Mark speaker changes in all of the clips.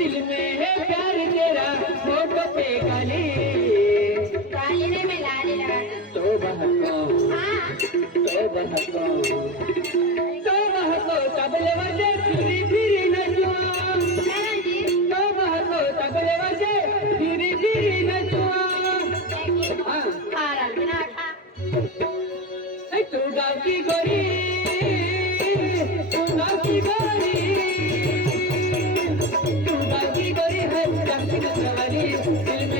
Speaker 1: दिल में है प्यार तेरा फ़ोटो पे गाली। तो बहको तो बहको तो बहको तबले दिल में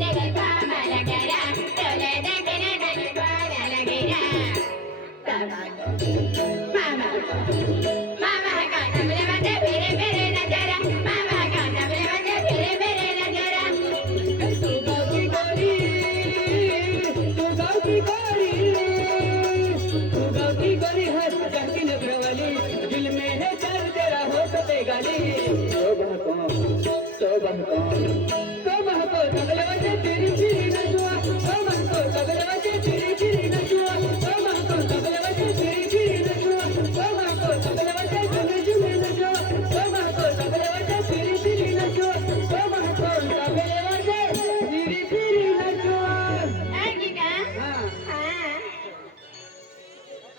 Speaker 1: na na ಕಬಹತ ಕಬಹತ ಕಬಹತ ಕಬಹತ